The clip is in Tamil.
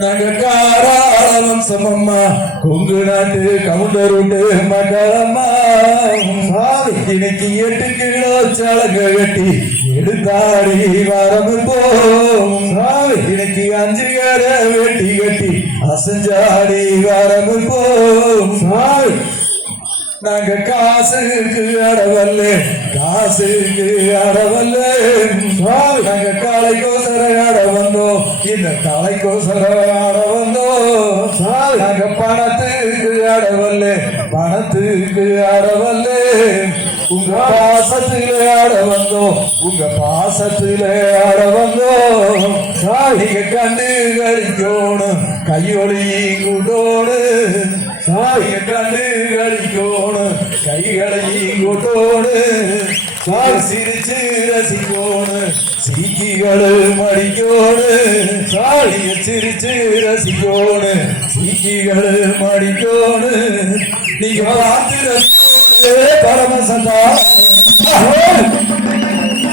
நாங்க காராளம் சமம்மா கொங்கு நாட்டு கவுண்டர் உண்டு மகளம்மா இன்னைக்கு 8 கிலோ சலங்க கட்டி எடுத்தாடி வரம்பு போம் இன்னைக்கு 5 கரை வெட்டி கட்டி அசஞ்சாடி வரம்பு போம் நாங்க காசுக்கு அடவல்ல காசுக்கு அடவல்ல நாங்க காலை கோசர ஆட வந்தோம் இந்த காலை கோசர ஆட வந்தோம் நாங்க பணத்துக்கு அடவல்ல பணத்துக்கு அடவல்ல உங்க பாசத்திலே ஆட வந்தோம் உங்க பாசத்திலே ஆட வந்தோம் நீங்க கண்டு கழிக்கோணும் கையொலி கூட்டோணும் சாய கண்டு கழிக்கோணும் கைகளையும் கூட்டோணும் சிரிச்சு ரசிக்கோணும் சீக்கிகளை மடிக்கோணும் சாலிய சிரிச்சு ரசிக்கோணும் சீக்கிகளை மடிக்கோணும் நீங்க பார்த்து ரசிக்கோணும் பரமசந்தா